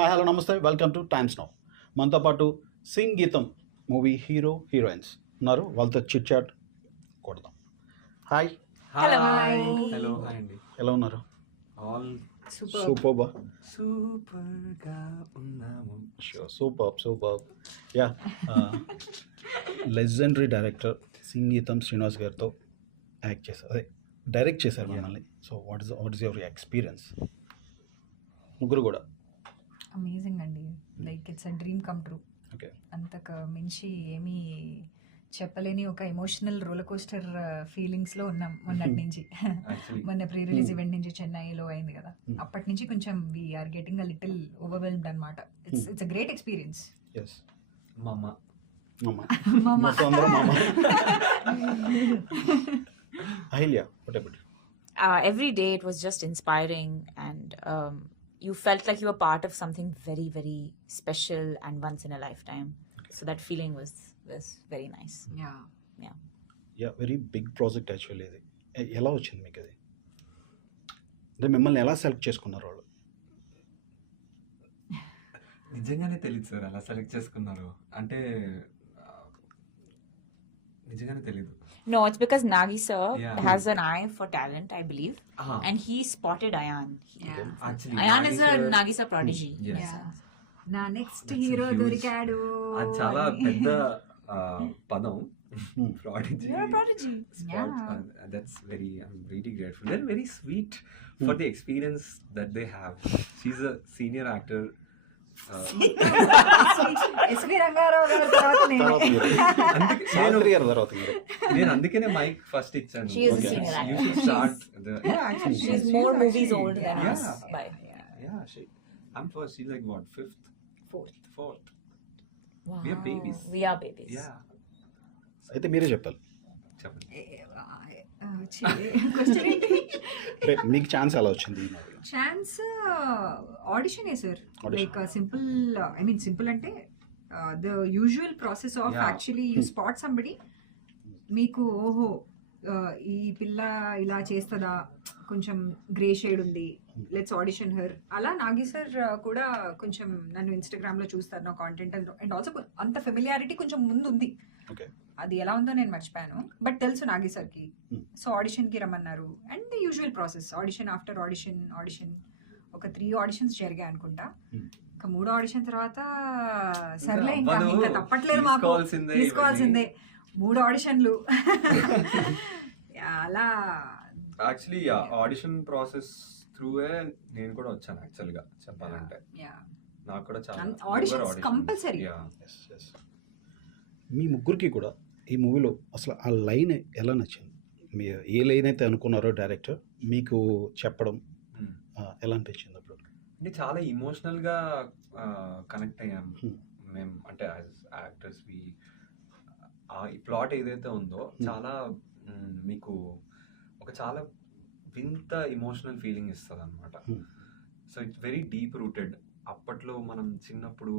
Hi hello నమస్తే welcome two times now. మనతో పాటు సింగ్ గీతం మూవీ హీరో హీరోయిన్స్ ఉన్నారు. వాళ్ళతో చిట్ చాట్ కొడదాం. హాయ్, హలో హలో హాయ్ అండి. ఎలా ఉన్నారు? ఆల్ సూపర్ సూపర్గా ఉన్నాము. Super yeah. Legendary director Singh గీతం శ్రీనివాస్ గారితో యాక్ట్ చేశారు, అదే డైరెక్ట్ చేశారు మనల్ని. So what is your experience? ముగ్గురు కూడా అమేజింగ్ అండి. Like it's a dream come true. Okay, అంతకు మించి ఏమీ చెప్పలేని ఒక ఎమోషనల్ రోలర్ కోస్టర్ ఫీలింగ్స్ లో ఉన్నాం మొన్నటి నుంచి. మొన్న ప్రీ రిలీజ్ ఈవెంట్ నుంచి చెన్నైలో అయింది కదా, అప్పటి నుంచి కొంచెం we're getting a little overwhelmed అనమాట. It's a great experience. Yes మమ్మ మొత్తం అందరూ మామ. Ahilya, what about you? Every day it was just inspiring, and you felt like you were part of something very, very special and once in a lifetime. So that feeling was very nice. Yeah, very big project actually. ఇది ఎలా వచ్చింది మీకు? అది అంటే మిమ్మల్ని ఎలా select చేసుకున్నారు వాళ్ళు? నిజంగానే తెలియదు సార్ అలా సెలెక్ట్ చేసుకున్నారు అంటే. నిజంగానే తెలీదు. No, it's because Nagi sir Yeah. has an eye for talent, I believe, and he spotted Ayan. Actually, Ayan is a Nagi sir prodigy. Yes. నా next That's a hero huge- దొరికాడు. అది చాలా పెద్ద పదం. Prodigy. You're a prodigy. That's very. I'm really grateful. They're very sweet for the experience that they have. She's a senior actor. SV Rangarao గారి తర్వాత నేనే. తర్వాత మీరు. అందుకే సావిత్రి గారి తర్వాత మీరు. నేను అందుకనే మైక్ ఫస్ట్ ఇచ్చాను. She is a Okay. senior You actor. should start the. Yeah, actually, She's she more is movies actually- older than Yeah. us by Yeah, I'm first. She's like what, fifth, fourth. wow. We are babies. We are babies. Yeah. అయితే మీరే చెప్పాలి. చెప్పండి. Question ఏంటి? అంటే మీకు chance ఎలా వచ్చింది ఈ మూవీలో? ఛాన్స్ ఆడిషనే sir. Audition. Like simple, I mean simple అంటే the usual process of Yeah. Actually you spot somebody. మీకు ఓహో ఈ పిల్ల ఇలా చేస్తుందా, కొంచెం గ్రే షేడ్ ఉంది, లెట్స్ ఆడిషన్ హర్. అలా నాగి సార్ కూడా కొంచెం నన్ను ఇన్స్టాగ్రామ్ లో చూస్తారు, నా కాంటెంట్ అండ్ ఆల్సో అంత ఫెమిలియారిటీ కొంచెం ముందు ఉంది. ఓకే, అది ఎలా ఉందో నేను మర్చిపోయాను, బట్ తెలుసు నాగి సార్కి. Hmm. సో ఆడిషన్కి రమ్మన్నారు and the usual process, audition after audition ఒక 3 ఆడిషన్స్ జరిగాయి అనుకుంటా. Hmm. ఇంకా 3 ఆడిషన్ తర్వాత సర్లే ఇంకా అవ్వదు, ఇంకా తప్పట్లేదు మాకు, తీసుకోవాల్సిందే. 3 ఆడిషన్లు అలా. యాక్చువల్లీ ఆడిషన్ ప్రాసెస్ త్రూ నేను కూడా వచ్చాను యాక్చువల్ గా చెప్పాలంటే. నాకు కూడా చాలా ఆడిషన్స్ కంపల్సరీ. Yes yes. మీ ముగ్గురికి కూడా ఈ మూవీలో అసలు ఆ లైన్ ఎలా నచ్చింది? మీ ఏ లైన్ అయితే అనుకున్నారో డైరెక్టర్ మీకు చెప్పడం ఎలా అనిపించింది అప్పుడు? అంటే చాలా ఇమోషనల్ గా కనెక్ట్ అయ్యాం Hmm. మేము. అంటే యాజ్ యాక్టర్స్ ఈ ప్లాట్ ఏదైతే ఉందో చాలా మీకు ఒక చాలా వింత ఇమోషనల్ ఫీలింగ్ ఇస్తుంది అనమాట. Hmm. So it's very deep rooted. అప్పట్లో మనం చిన్నప్పుడు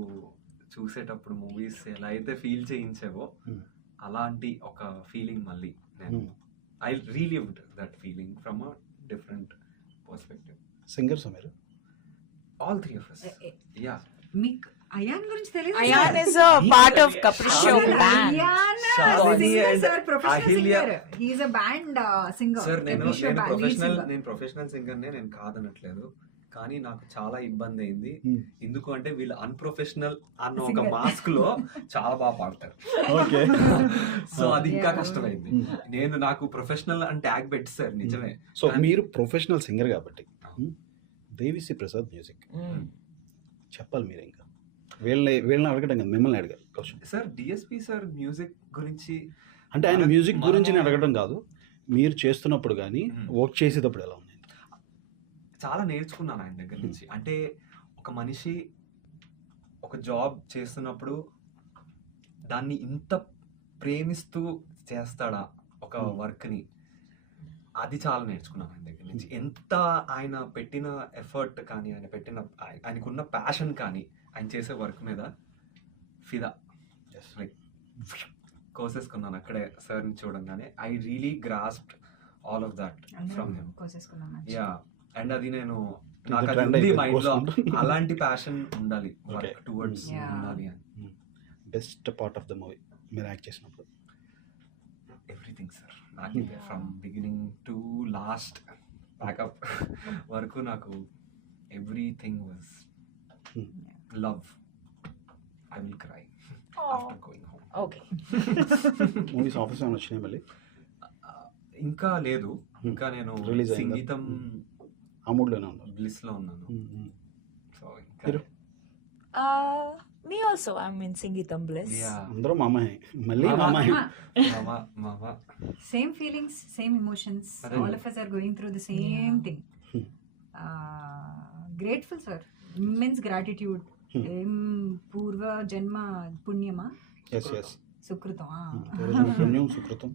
చూసేటప్పుడు మూవీస్ ఎలా అయితే ఫీల్ చేయించేవో Hmm. అలాంటి ఒక ఫీలింగ్ మళ్ళీ నేను I relived that feeling from a different perspective. Singers మీరు? All three of us. Yeah. మీకు అయాన్ గురించి తెలియదు? Ayan is a part of Capriccio band. Shalini and Ahilya. He's a band singer. Sir నేను professional singer నేను కాదనట్లేదు, కానీ నాకు చాలా ఇబ్బంది అయింది. ఎందుకు అంటే వీళ్ళు అన్ప్రొఫెషనల్ అన్న ఒక Singer. మాస్క్ లో చాలా బాగా పాడతారు. ఓకే. సో అది ఇంకా Yeah. కష్టమైంది. నాకు ప్రొఫెషనల్ అంటే ట్యాగ్ పెట్టి సార్ నిజమే. సో మీరు ప్రొఫెషనల్ సింగర్ కాబట్టి దేవిశ్రీ ప్రసాద్ మ్యూజిక్ చెప్పాలి మీరు. ఇంకా వీళ్ళని అడగడం కదా, మిమ్మల్ని అడగాలి question. Sir DSP sir music గురించి అంటే ఆయన మ్యూజిక్ గురించి నేను అడగడం కాదు, మీరు చేస్తున్నప్పుడు కానీ వర్క్ చేసేటప్పుడు ఎలా ఉంది? చాలా నేర్చుకున్నాను ఆయన దగ్గర నుంచి. అంటే ఒక మనిషి ఒక జాబ్ చేస్తున్నప్పుడు దాన్ని ఇంత ప్రేమిస్తూ చేస్తాడా ఒక వర్క్ని, అది చాలా నేర్చుకున్నాను ఆయన దగ్గర నుంచి. ఎంత ఆయన పెట్టిన ఎఫర్ట్ కానీ, ఆయనకున్న ప్యాషన్ కానీ, ఆయన చేసే వర్క్ మీద ఫిదా. లైక్ కోసేసుకున్నాను అక్కడే సార్ని చూడంగానే. I really grasped all of that from him. కోసేసుకున్నాం. యా. అండ్ అది నేను నాకు అది trend ఉంది అయిపోయింది, మైండ్ లో కోసుకుంటూ. అలాంటి ప్యాషన్ ఉండాలి Okay. Work towards Yeah. ఉండాలి అని. Best part of the movie మీరు యాక్ట్ చేసినప్పుడు ఎవ్రీథింగ్ సార్ నాకైతే from beginning to last backup వరకు నాకు everything was love. I will cry after going home. Okay. Movies office ఏమైనా వచ్చినాయి మళ్ళీ ఇంకా లేదు, ఇంకా నేను Release అయిందా? సంగీతం ఆ మూడ్లోనే ఉన్నారు బ్లిస్ లో ఉన్నాను. సో ఇంకా మీరు? Me also. I'm in Singitam Bliss. Yeah. అందరూ మా అమ్మాయి మళ్ళీ మా మామ. అమ్మాయి మామ సేమ్ ఫీలింగ్స్, సేమ్ ఎమోషన్స్. అదే. All of us are going through the same thing. Grateful sir, immense gratitude. ఏం పూర్వ జన్మ పుణ్యమా ఎస్ ఎస్ సుకృతం? పుణ్యం సుకృతం.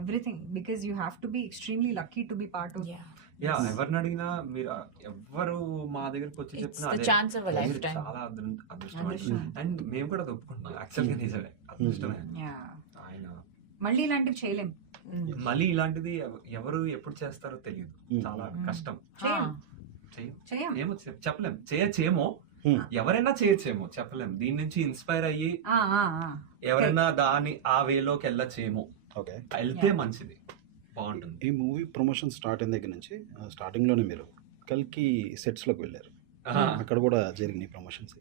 Everything, because you have to be extremely lucky to be part of. Yeah. Yeah ఎవరిని అడిగినా మీరు ఎవ్వరు మా దగ్గరికి వచ్చి It's చెప్పినా the అదే. chance of a మీరు lifetime. చాలా అదృష్టం అదృష్టం. అండ్ మేము కూడా అది ఒప్పుకుంటున్నాం. యాక్చువల్గా నిజమే, అదృష్టమే. ఆయన మళ్ళీ ఇలాంటివి చేయలేం. మళ్ళీ ఇలాంటిది ఎవరు ఎప్పుడు చేస్తారో తెలియదు. చాలా కష్టం. చేయం. చెయ్యం. చేయం. ఏమో చెప్పలేం. చేయొచ్చేమో, ఎవరైనా చేయొచ్చేమో చెప్పలేం. దీని నుంచి ఇన్స్పైర్ అయ్యి ఎవరైనా దాని ఆ వేలోకి వెళ్ళచ్చేమో. ఓకే. వెళ్తే మంచిది, బాగుంటుంది. ఈ మూవీ ప్రమోషన్ స్టార్ట్ అయిన దగ్గర నుంచి స్టార్టింగ్లోనే మీరు కల్కి సెట్స్లోకి వెళ్ళారు. అక్కడ కూడా జరిగినాయి ప్రమోషన్స్.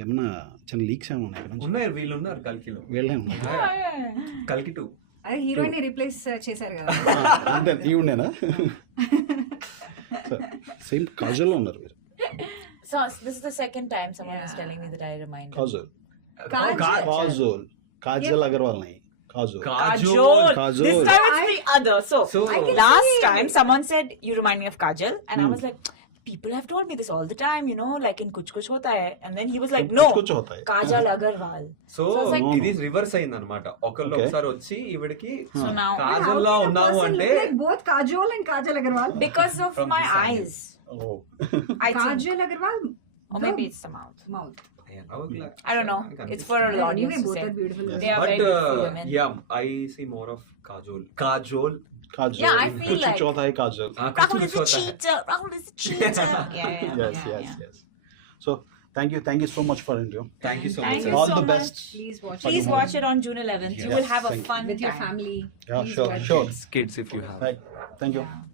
ఏమన్నా చిన్న లీక్స్ ఏమైనా ఉన్నాయి ఇక్కడ నుంచి? ఉన్నారు, వీళ్ళు ఉన్నారు కల్కిలో. వెళ్ళే కల్కి 2 అదే హీరోయిన్ రీప్లేస్ చేశారు కదా. అంటే ఈ ఉండేనా? సేమ్ కాజల్లో ఉన్నారు మీరు. So this is the second time someone is telling me that I remind. Kajal Kajal. Kajal Agarwal నై Kajal. Kajol. Kajol. This time it's the other. So, So- I can last see time it. someone said you remind me of Kajal, and I was like, people have told me this all the time, you know, like in Kuch Kuch Hota Hai. And then he was like, no, కుछ होता है. Kajal Agarwal. So So it's like- ఇది reverse అయింది అనమాట. ఒకళ్ళు Okay. ఒకసారి వచ్చి ఈవిడికి So now, Kajal లా ఉన్నావు అంటే both Kajol and Kajal Agarwal. because of From my this angle. eyes, Oh. I think. Kajal Agarwal Or maybe it's the mouth. Mouth. I don't know. It's for an audience to Both say. are beautiful. They are but very beautiful women. Yeah I see more of Kajol. Kajol Kajal. Yeah, I feel కుछ like- होता है Kajal. Rahul is a cheater. Rahul is a cheater. Yeah. Yes, yes. So thank you so much for interview. Thank you so Thank much. you All so the much. best. Please watch Please it watch it on June 11th. You Yes, will have a thank you. fun with your time. family. Yeah, Please sure, watch sure. it. Kids if you have. Right. Thank you. Yeah.